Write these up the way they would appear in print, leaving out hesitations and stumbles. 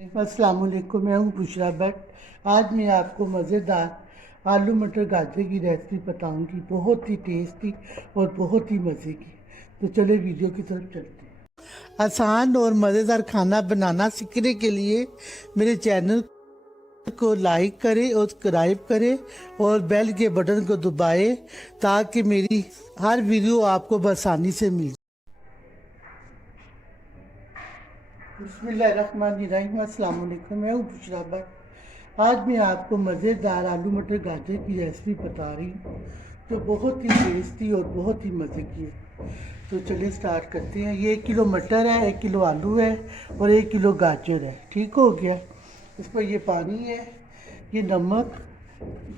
अस्सलाम वालेकुम, मैं हूँ बुशरा भट्ट। आज मैं आपको मज़ेदार आलू मटर गाजर की रेसिपी बताऊंगी, बहुत ही टेस्टी और बहुत ही मज़े की। तो चले वीडियो की तरफ चलते हैं। आसान और मज़ेदार खाना बनाना सीखने के लिए मेरे चैनल को लाइक करें और सब्सक्राइब करें और बेल के बटन को दबाएं ताकि मेरी हर वीडियो आपको आसानी से मिल जाए। बिस्मिल्लाहिर्रहमानिर्रहीम, अस्सलाम वालेकुम, मैं हूँ बुशरा भट्ट। आज मैं आपको मज़ेदार आलू मटर गाजर की रेसिपी बता रही हूँ जो बहुत ही टेस्टी और बहुत ही मज़े की है। तो चलिए स्टार्ट करते हैं। ये 1 किलो मटर है, 1 किलो आलू है और 1 किलो गाजर है। ठीक हो गया। इस पर ये पानी है, ये नमक,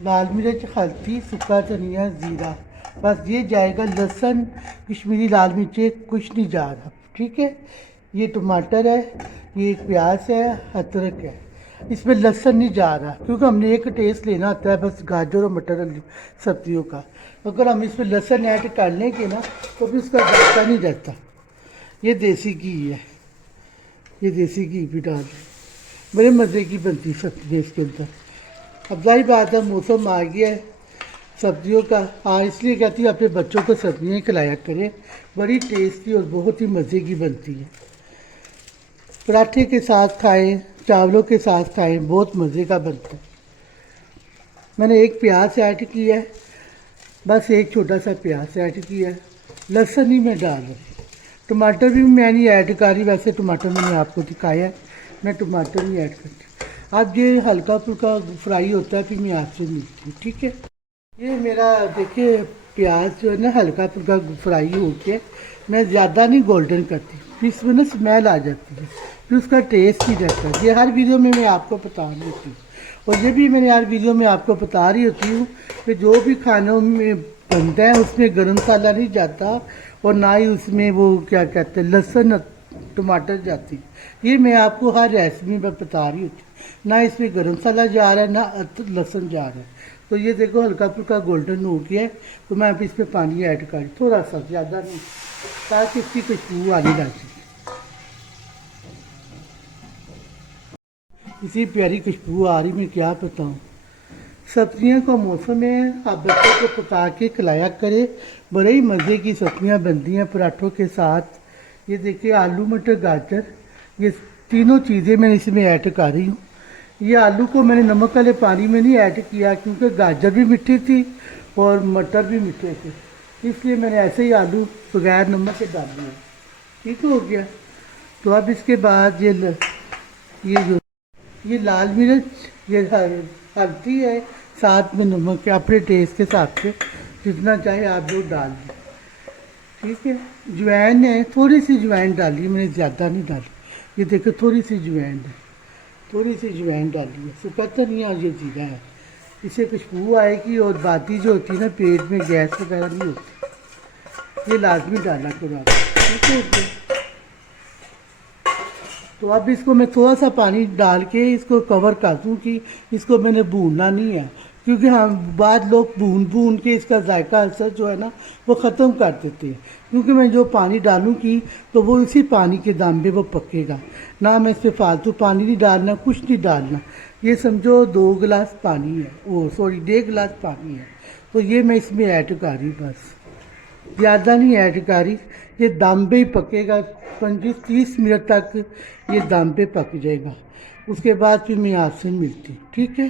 लाल मिर्च, हल्दी, सूखा धनिया, ज़ीरा, बस ये जाएगा। लहसुन, कश्मीरी लाल मिर्च कुछ नहीं जा रहा। ठीक है। ये टमाटर है, ये एक प्याज है, अदरक है। इसमें लहसुन नहीं जा रहा क्योंकि हमने एक टेस्ट लेना होता है बस गाजर और मटर सब्जियों का। अगर हम इसमें लहसुन ऐड कर लेंगे ना तो फिर उसका जायका नहीं रहता। ये देसी घी है, ये देसी घी भी डाल दें, बड़े मज़े की बनती सब्जी है इसके अंदर। अब जाहिर बात है मौसम आ गया है सब्जियों का। हाँ, इसलिए कहती हूँ अपने बच्चों को सब्जियाँ खिलाया करें, बड़ी टेस्टी और बहुत ही मज़े की बनती है। पराठे के साथ खाएं, चावलों के साथ खाएं, बहुत मज़े का बनता है। मैंने एक प्याज ऐड किया है, बस एक छोटा सा प्याज ऐड किया है। लहसुन ही मैं डाल रही, टमाटर भी मैं नहीं ऐड कर रही। वैसे टमाटर मैंने आपको दिखाया है, मैं टमाटर नहीं ऐड करती। अब ये हल्का फुल्का फ्राई होता है फिर मैं आपसे मिलती हूँ। ठीक है। ये मेरा देखिए प्याज जो है ना हल्का फुल्का फ्राई हो के, मैं ज़्यादा नहीं गोल्डन करती, फिर इसमें ना स्मेल आ जाती है, फिर उसका टेस्ट ही रहता है। ये हर वीडियो में मैं आपको बता रही होती हूँ और ये भी मैंने हर वीडियो में आपको बता रही होती हूँ कि जो भी खानों में बनता है उसमें गर्म मसाला नहीं जाता और ना ही उसमें वो क्या कहते हैं लहसुन टमाटर जाती। ये मैं आपको हर रेसिपी में बता रही होती हूँ। ना इसमें गर्म मसाला जा रहा है ना लहसुन जा रहा है। तो ये देखो हल्का फुल्का गोल्डन हो गया है, तो मैं अब इसमें पानी ऐड कर थोड़ा सा, ज़्यादा नहीं, ताकि इसकी खुशबू आने लगे। इसी प्यारी खुशबू आ रही, मैं क्या बताऊँ। सब्जियों का मौसम है, आप बच्चों को पका के खिलाया करें, बड़े ही मज़े की सब्जियां बनती हैं पराठों के साथ। ये देखिए आलू मटर गाजर, ये तीनों चीज़ें मैं इसमें ऐड कर रही हूँ। ये आलू को मैंने नमक वाले पानी में नहीं ऐड किया क्योंकि गाजर भी मीठी थी और मटर भी मीठे थे, इसलिए मैंने ऐसे ही आलू बगैर नमक के डाल दिया। ठीक हो गया। तो अब इसके बाद ये जो ये लाल मिर्च, ये हल्दी है, साथ में नमक है, अपने टेस्ट के हिसाब से जितना चाहे आप लोग डाल दें। ठीक है। जवैन है, थोड़ी सी जवैन डाली मैंने, ज़्यादा नहीं डाली। ये देखो थोड़ी सी जवैन है, थोड़ी सी जवैन डाली है। सूखा धनिया और ये जीरा है, इससे खुशबू आएगी और बाती जो होती है ना पेट में गैस वगैरह नहीं होती। ये लाजमी डाला करो। ठीक है। तो अब इसको मैं थोड़ा सा पानी डाल के इसको कवर कर दूँ कि इसको मैंने भूनना नहीं है, क्योंकि हम बाद लोग भून भून के इसका जायका असर जो है ना वो ख़त्म कर देते हैं। क्योंकि मैं जो पानी डालूँगी तो वो उसी पानी के दाम पे वो पकेगा, ना मैं इस पर फालतू पानी नहीं डालना, कुछ नहीं डालना। ये समझो 2 गिलास पानी है, ओ सॉरी 1.5 गिलास पानी है, तो ये मैं इसमें ऐड कर रही, बस ज़्यादा नहीं ऐड करी। ये दम पे ही पकेगा, 25-30 मिनट तक ये दम पे पक जाएगा। उसके बाद फिर मैं आपसे मिलती हूँ। ठीक है।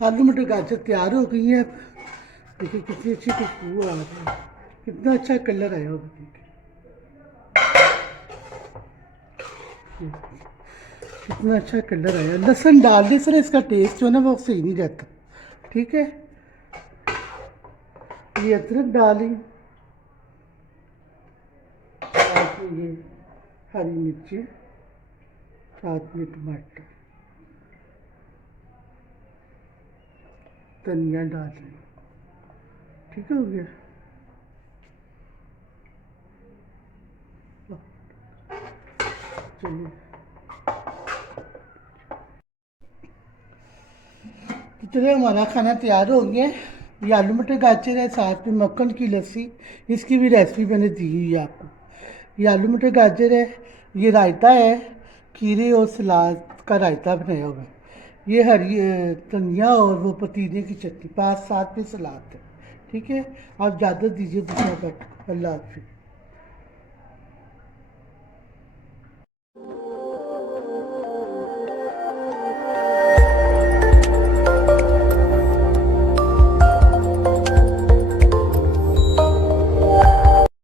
आलू मटर गाजर तैयार हो गई है। देखिए कितनी अच्छी खुशबू आ रही है, कितना अच्छा कलर आया होगा। कितना अच्छा कलर आया। लहसुन डालने से ना इसका टेस्ट जो है ना वो सही नहीं रहता। ठीक है। ये अदरक डाली, साथ में ये हरी मिर्ची, साथ में टमाटर, धनिया डाल रही। ठीक हो गया। चलिए तो चलिए हमारा खाना तैयार हो गया। ये आलू मटर गाजर है, साथ में मक्खन की लस्सी, इसकी भी रेसिपी मैंने दी हुई है आपको। ये आलू मटर गाजर है, ये रायता है, खीरे और सलाद का रायता बनाया हुआ है। ये हरी धनिया और वो पुदीने की चटनी, पास साथ में सलाद है। ठीक है, आप इजाज़त दीजिए, बुशरा भट्ट, अल्लाह हाफिज़।